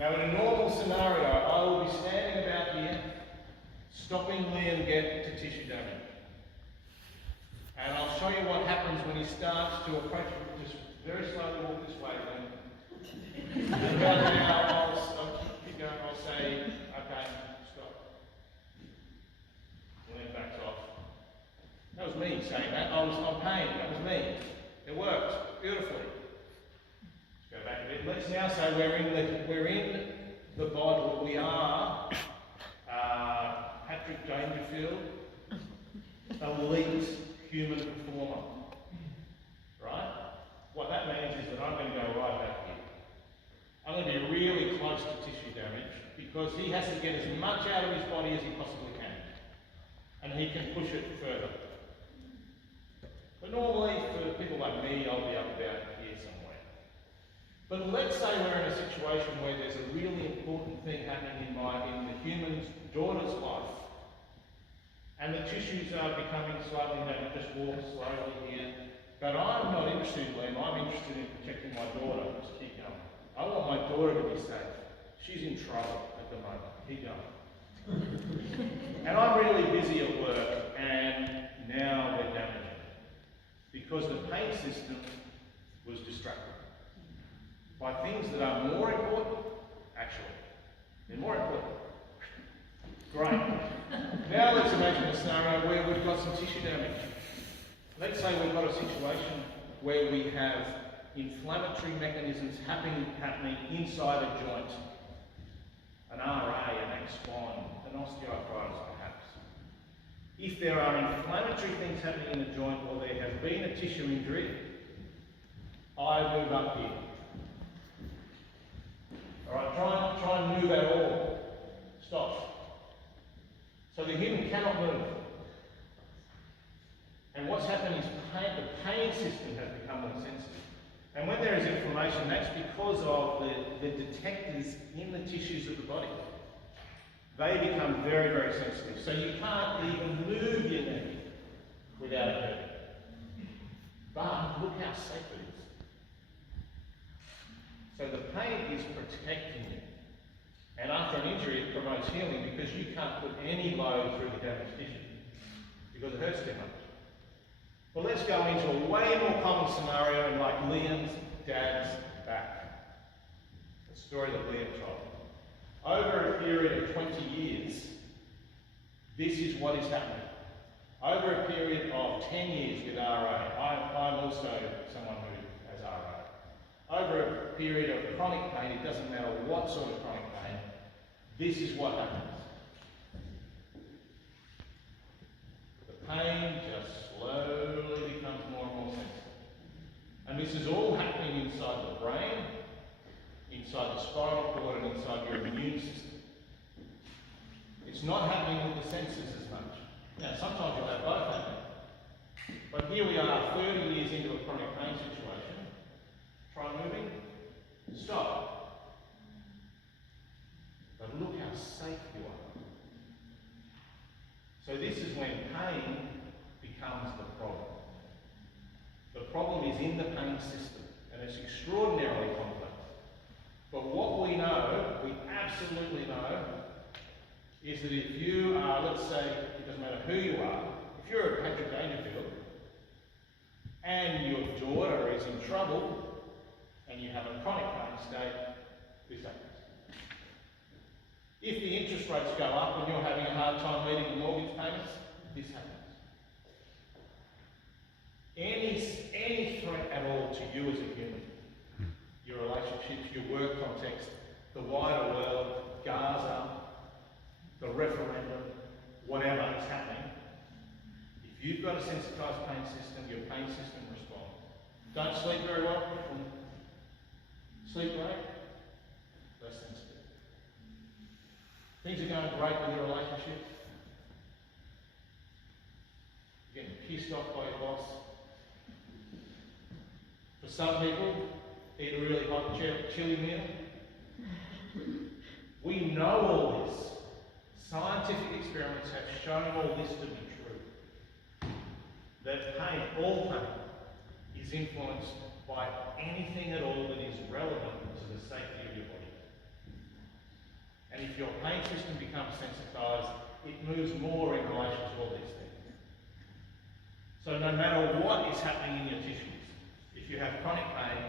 Now in a normal scenario, I will be standing about here, stopping Liam get to tissue damage. And I'll show you what happens when he starts to approach. Just very slowly walk this way, Liam. And about now, I'll keep going, I'll say, okay, stop. Liam backs off. That was me saying that. I was on pain. That was me. It worked beautifully. Let's go back a bit. Let's now say we're in the bottle. We are Patrick Dangerfield, elite human performer. Right? What that means is that I'm going to go right back here. I'm going to be really close to tissue damage because he has to get as much out of his body as he possibly can. And he can push it further. But normally, for people like me, I'll be up about here somewhere. But let's say we're in a situation where there's a really important thing happening in the human's daughter's life. And the tissues are becoming slightly, just walk slowly here. But I'm not interested in Liam, I'm interested in protecting my daughter. Just keep going. I want my daughter to be safe. She's in trouble at the moment. Keep going. And I'm really busy at work, and now we're damaging it. Because the pain system was distracted by things that are more important, actually. They're more important. Great. Now let's imagine a scenario where we've got some tissue damage. Let's say we've got a situation where we have inflammatory mechanisms happening inside a joint. An RA, an X-spine, an osteoarthritis perhaps. If there are inflammatory things happening in the joint or there has been a tissue injury, I move up here. Alright, try and move at all. Stop. So the human cannot move. And what's happened is the pain system has become more sensitive. And when there is inflammation, that's because of the detectors in the tissues of the body. They become very, very sensitive. So you can't even move your knee without it hurting. But look how safe it is. So the pain is protecting you. And after an injury, it promotes healing because you can't put any load through the damaged tissue because it hurts too much. Well, let's go into a way more common scenario like Liam's dad's back. The story that Liam told. Over a period of 20 years, this is what is happening. Over a period of 10 years with RA, I'm also someone who has RA. Over a period of chronic pain, it doesn't matter what sort of chronic pain, this is what happens. The pain just slowly becomes more and more sensitive. And this is all happening inside the brain, inside the spinal cord, and inside your immune system. It's not happening with the senses as much. Now, sometimes you'll have both happening. But here we are, 30 years into a chronic pain situation. Try moving. Stop. But look how safe you are. So this is when pain becomes the problem. The problem is in the pain system, and it's extraordinarily complex. But what we know, we absolutely know, is that if you are, let's say, it doesn't matter who you are, if you're at Patrick Dangerfield, and your daughter is in trouble, and you have a chronic pain state, this happens. If the interest rates go up and you're having a hard time meeting the mortgage payments, this happens. Any threat at all to you as a human, your relationships, your work context, the wider world, Gaza, the referendum, whatever is happening, if you've got a sensitised pain system, your pain system responds. Don't sleep very well? Sleep great? Less sensitive. Things are going great with your relationship. You're getting pissed off by your boss. For some people, eat a really hot chili meal. We know all this. Scientific experiments have shown all this to be true. That pain, all pain, is influenced by anything at all that is relevant to the safety of your body. And if your pain system becomes sensitised, it moves more in relation to all these things. So no matter what is happening in your tissues, if you have chronic pain,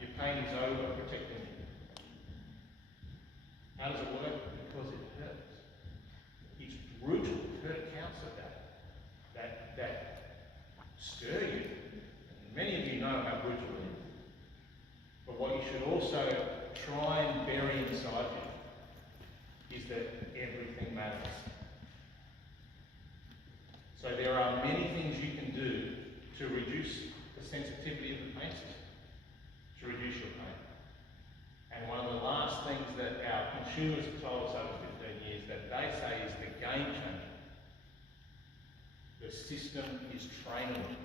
your pain is overprotecting you. How does it work? Because it hurts. It's brutal. You've heard accounts of that stir you. And many of you know how brutal it is. But what you should also try and bury inside you is that everything matters. So there are many things you can do to reduce the sensitivity of the pain system, to reduce your pain. And one of the last things that our consumers have told us over 15 years that they say is the game changer. The system is trainable.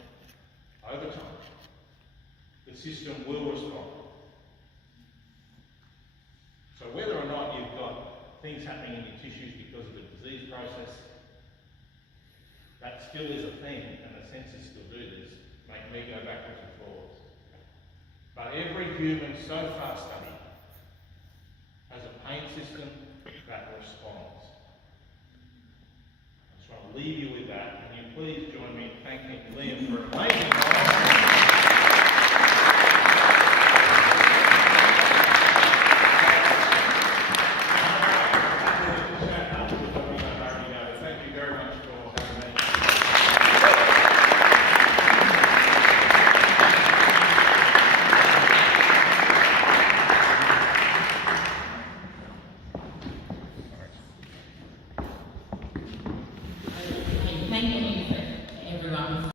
Over time, the system will respond. So whether or not you've got things happening in your tissues because of the disease process, that still is a thing, and the sensors still do this, make me go backwards and forwards. But every human so far studied has a pain system that responds. I just want to leave you with that, and you please join me in thanking Liam for an amazing role.